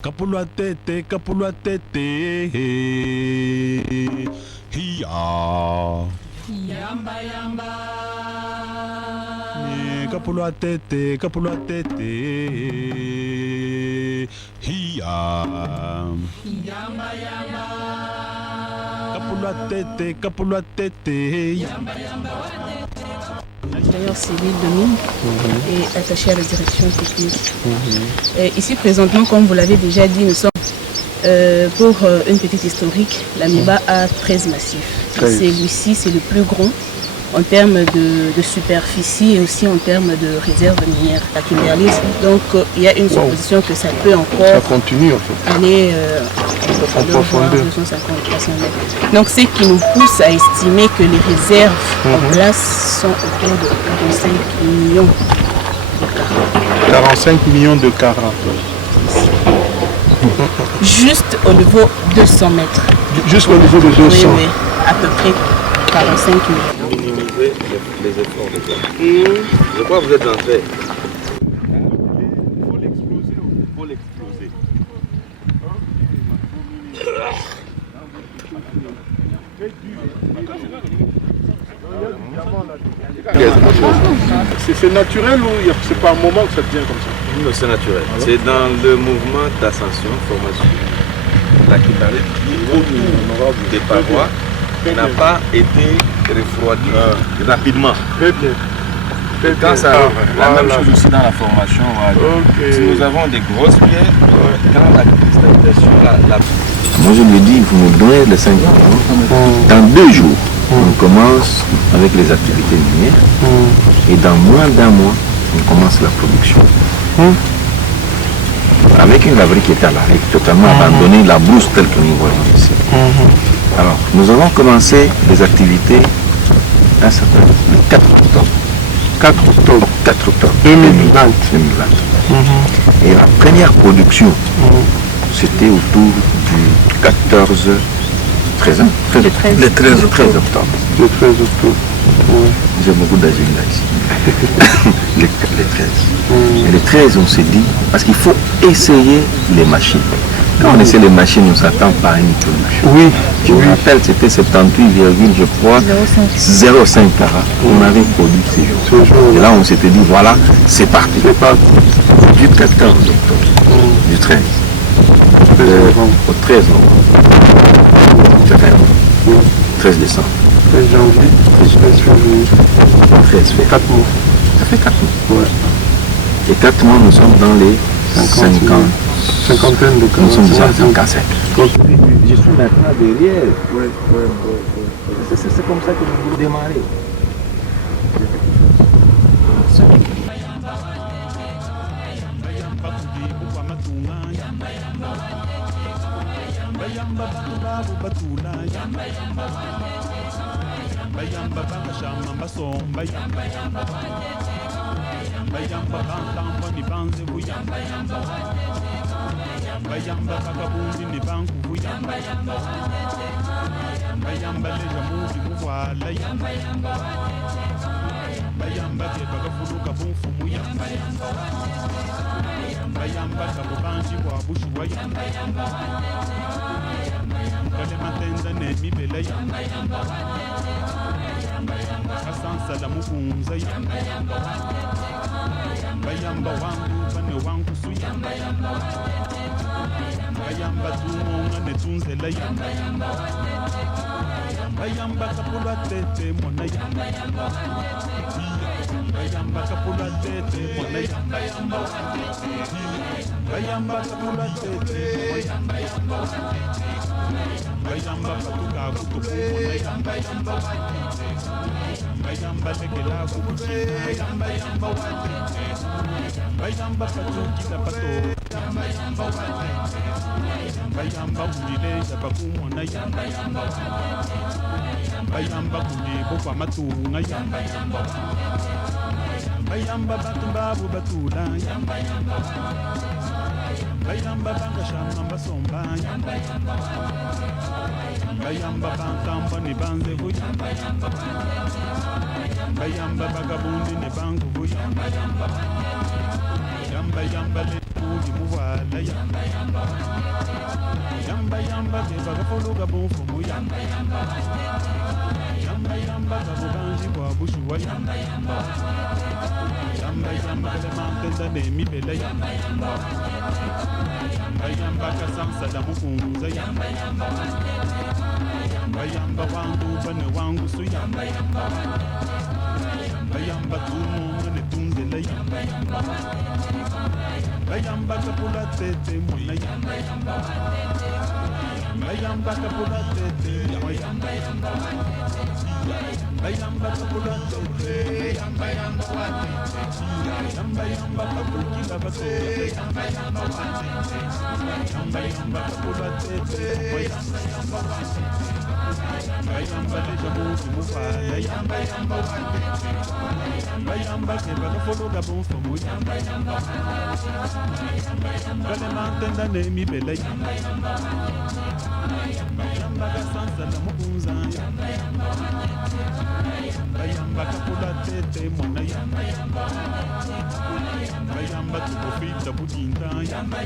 Kapulwa tete, hiya. Yamba yamba. Kapulwa tete, hiya. Yamba yamba. Kapulwa tete, Yamba yamba. D'ailleurs, civil de mine et attaché à la direction technique. Ici, présentement, comme vous l'avez déjà dit, nous sommes pour une petite historique. La MIBA a 13 massifs. Celui-ci, c'est le plus grand en termes de superficie et aussi en termes de réserve minière, la Kimberley. Donc, il y a une supposition que ça peut encore aller en profondeur 250-300 mètres. Donc, ce qui nous pousse à estimer que les réserves en place sont autour de 45 millions de carats. 45 millions de carats. Juste au niveau 200 mètres. Juste au niveau de 200. Oui, à peu près 45 millions. Minimiser les efforts de gars. Je crois que vous êtes en fait. Il faut l'exploser. C'est naturel ou c'est par moment que ça devient comme ça? Non, c'est naturel. C'est dans le mouvement d'ascension, formation. La Kimberley qui autour des parois n'a pas été refroidi rapidement. Très bien. Quand ça la même chose aussi dans la formation. Si nous avons des grosses pierres, quand la cristallisation, moi je me dis, vous me donnez les 5 ans. Dans 2 jours, on commence avec les activités minières et dans moins d'un mois, on commence la production. Avec une laverie qui était à l'arrêt, totalement abandonnée, la brousse telle que nous voyons ici. Alors, nous avons commencé les activités un certain le 4 octobre. 4 octobre 2020. Et la première production, c'était autour du 13 octobre. Le 13 octobre. J'ai beaucoup d'agenda ici. les 13. Et les 13, on s'est dit, parce qu'il faut essayer les machines. Quand on essaie les machines, on s'attend par une production. Oui. Je me rappelle, c'était 78, je crois, 0,5 carats. On avait produit ces jours. Et là, on s'était dit, voilà, c'est parti. Du 14 octobre, du 13. Au 13 novembre. 13 décembre. 13 janvier, 13 février. 13 février. 4 mois. Ça fait 4 mois. Ouais. Et 4 mois, nous sommes dans les 50. Cinquantaine de cas. Nous sommes dans 55. Donc, je suis maintenant derrière. ouais. C'est comme ça que nous voulons démarrer. Bayamba bakashama basomba bayamba bantamba ni banze buyamba bayamba bakabundi ni banku buyamba bayamba leja muzi muvala bayamba ke bakafuluka bumfu muyamba bayamba kabubanji bwa bushuwa kale matenza nemibele asansala mukunza bayamba wangu bane wangu suya bayamba tumonga netunzela bayamba kapulwa tete mona bayamba kapulwa tete mona bayamba kapulwa tete bayamba patuka kutuku mona bayamba legela kukuchina bayamba patukila pato bayamba kulileja pakumona bayamba kulibo kwa matunga bayamba batumbabu batula bayamba bangashama basomba bayamba bankamba ni banze buya bayamba bagabundi ni bangu buya yamba le mugi muvala yamba yamba yamba yamba ke bagafologa bonfo mu yamba yamba yamba yamba kabubanji kwa bushuwa yamba yamba yamba yamba kale mantenda ne mibela yamba yamba yamba yamba kasamsa da mukunguza yamba yamba yamba yamba wangu bane wangu su yamba yamba yamba yamba tumu ne tunzela yamba yamba yamba kapula tete mona yamba yamba yamba kapula tete yamba yamba yamba kapula tete yamba yamba yamba yamba kapula bato yamba yamba yamba kapula tete yamba yamba yamba leja mugi mufala yamba yamba yamba ke bagafologa bonfo mu yamba yamba kale mantenda ne mibela yamba yamba yamba kasanza la mukunza yamba yamba kapula tete mona yamba yamba tukufita budinda yamba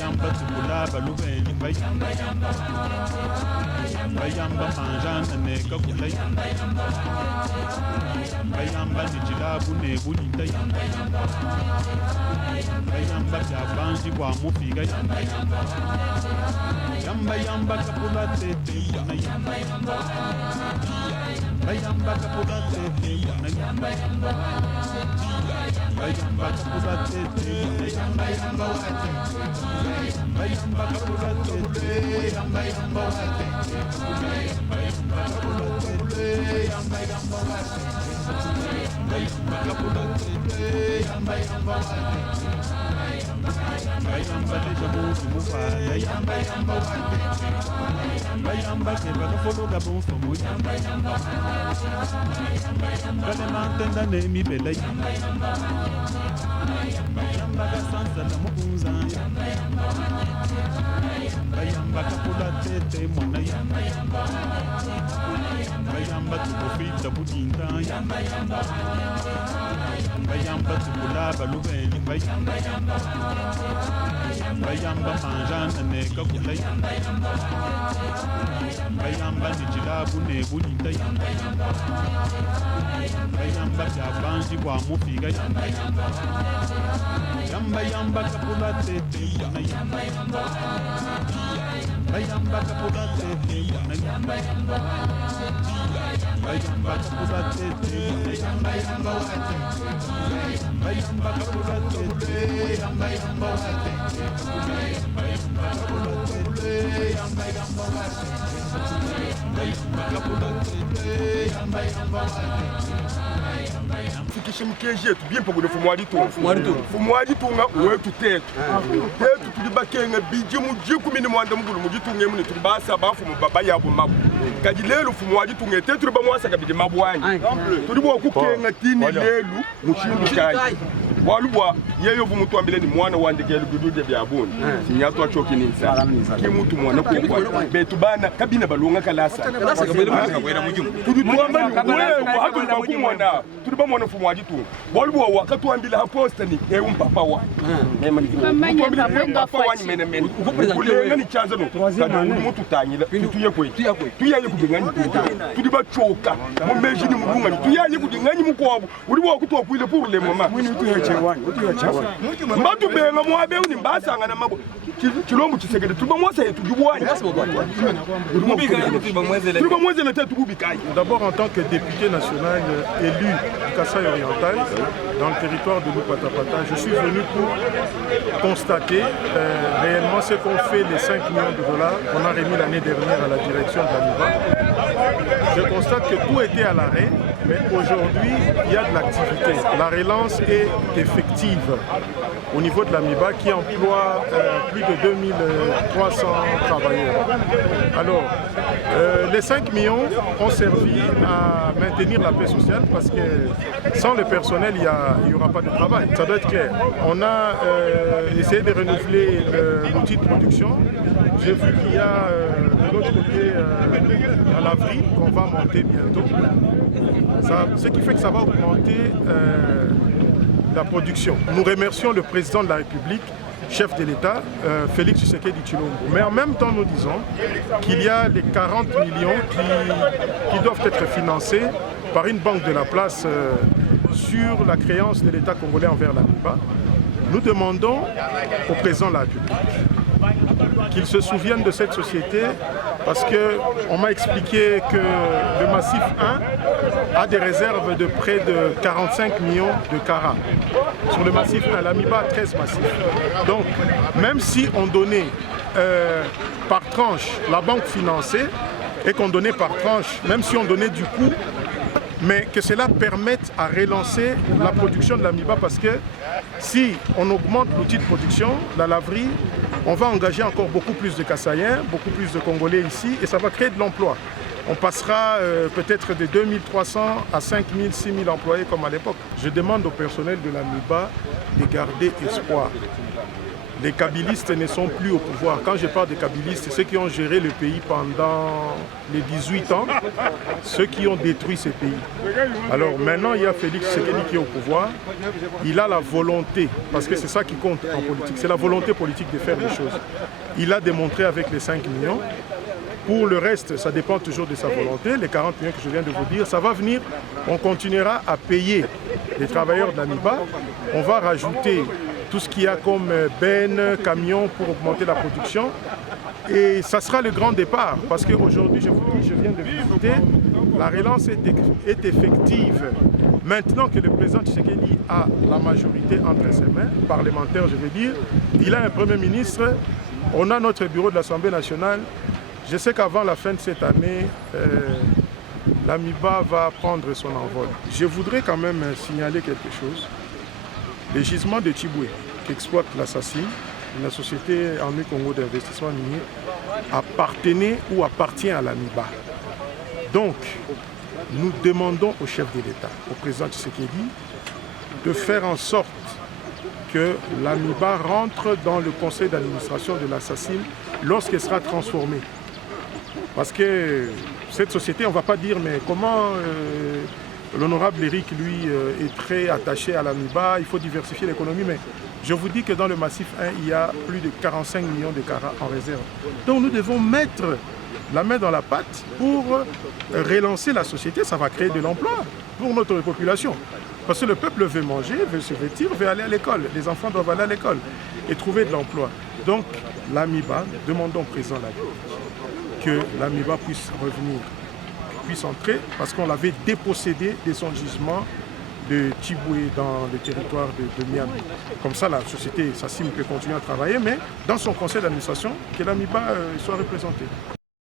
yamba tukulaba lubeli yamba manjana ne kakula yamba nijilabu ne budinda yamba jabanji kwa mufika yamba kapula tete mona yamba kapula tete mona yamba kapula tete yamba kapula tete yamba yamba leja mugi mufala yamba ke bagafologa bonfo mu yamba kale mantenda ne mibela yamba kasanza la mukunza yamba kapula tete mona yamba tukufita budinda yamba tukulaba lubeli yamba manjana ne kakula yamba nijilabu ne budinda yamba jabanji kwa mufika yamba kapula tete mona yamba kapula tete mona yamba kapula tete yamba kapula tete yamba fikishe mkeji yetu bien pamoja fumwadi tunga wetu tetu tulibakenga biji muji kumini mwanda mugulu muji tunga muni tulibasa bafu mubaba yabo mabu kaji lelu fumwadi tunga tetu tuliba mwasa kabidi mabwani tulibo kukenga tini lelu mushindu kai walubwa yeyo vumutu ambile ni mwana wandegele gudude bya boni sinyato achoki ni nsa kimutu mwana kwa betu bana kabina balunga kalasa tulibuamba ni wewe hatu bakumwana tuliba mwana fumwadi tu walubwa wakati ambile ha posta ni mpapa wa nema ni mpapa wa ni mene kulenga ni chanza no kana mutu tanyila tuye kwetu tuyaye kudingani tuliba choka mumeji ni mudunga tuyaye kudingani mukwabo ulibwa kutoa kuile pour le moment mbatu benga mwabe uni mbasanga na mabo kilombo chisegede tuba mwasa yetu jubwani tuba mweze na tatu kubikai. D'abord en tant que député national élu du Kasaï oriental dans le territoire de l'Upatapata, je suis venu pour constater réellement ce qu'ont fait les 5 millions de dollars qu'on a remis l'année dernière à la direction de la MIBA. Je constate que tout était à l'arrêt, mais aujourd'hui il y a de l'activité. La relance est effective au niveau de la MIBA qui emploie plus de 2300 travailleurs. Alors, les 5 millions ont servi à maintenir la paix sociale parce que sans le personnel, il n'y aura pas de travail. Ça doit être clair. On a essayé de renouveler l'outil de production. J'ai vu qu'il y a de l'autre côté à l'Avry qu'on va monter bientôt. Ce qui fait que ça va augmenter la production. Nous remercions le président de la République, chef de l'État, Félix Tshisekedi Tshilombo. Mais en même temps, nous disons qu'il y a les 40 millions qui doivent être financés par une banque de la place sur la créance de l'État congolais envers l'AMIBA. Nous demandons au président de la République qu'il se souvienne de cette société parce qu'on m'a expliqué que le massif 1 a des réserves de près de 45 millions de carats. Sur le massif 1, l'AMIBA a 13 massifs. Donc, même si on donnait par tranche la banque financée et qu'on donnait par tranche, même si on donnait du coût, mais que cela permette à relancer la production de l'AMIBA parce que si on augmente l'outil de production, la laverie, on va engager encore beaucoup plus de Kassaïens, beaucoup plus de Congolais ici et ça va créer de l'emploi. On passera peut-être de 2300 à 5000, 6000 employés comme à l'époque. Je demande au personnel de l'AMIBA de garder espoir. Les kabylistes ne sont plus au pouvoir. Quand je parle des kabylistes, c'est ceux qui ont géré le pays pendant les 18 ans, ceux qui ont détruit ce pays. Alors maintenant, il y a Félix Tshisekedi qui est au pouvoir. Il a la volonté, parce que c'est ça qui compte en politique, c'est la volonté politique de faire les choses. Il a démontré avec les 5 millions. Pour le reste, ça dépend toujours de sa volonté. Les 40 millions que je viens de vous dire, ça va venir. On continuera à payer les travailleurs de l'AMIBA. On va rajouter tout ce qu'il y a comme bennes, camions pour augmenter la production. Et ça sera le grand départ, parce qu'aujourd'hui, je vous dis, je viens de visiter, la relance est effective. Maintenant que le président Tshisekedi a la majorité entre ses mains, parlementaire je veux dire, il a un Premier ministre, on a notre bureau de l'Assemblée nationale. Je sais qu'avant la fin de cette année, l'AMIBA va prendre son envol. Je voudrais quand même signaler quelque chose. Le gisement de Tchiboué, qu'exploite l'Assassin, la société Armée Congo d'investissement minier, appartenait ou appartient à l'AMIBA. Donc, nous demandons au chef de l'État, au président Tshisekedi, de faire en sorte que l'AMIBA rentre dans le conseil d'administration de l'Assassin lorsqu'elle sera transformée. Parce que cette société, on ne va pas dire, mais comment l'honorable Eric, lui, est très attaché à l'AMIBA, il faut diversifier l'économie, mais je vous dis que dans le massif 1, il y a plus de 45 millions de carats en réserve. Donc nous devons mettre la main dans la pâte pour relancer la société, ça va créer de l'emploi pour notre population. Parce que le peuple veut manger, veut se vêtir, veut aller à l'école. Les enfants doivent aller à l'école et trouver de l'emploi. Donc l'AMIBA, demandons au président de la République que l'AMIBA puisse revenir, puisse entrer, parce qu'on l'avait dépossédé de son gisement de Tchiboué dans le territoire de Miami. Comme ça, la société SACIM peut continuer à travailler, mais dans son conseil d'administration, que l'AMIBA soit représentée.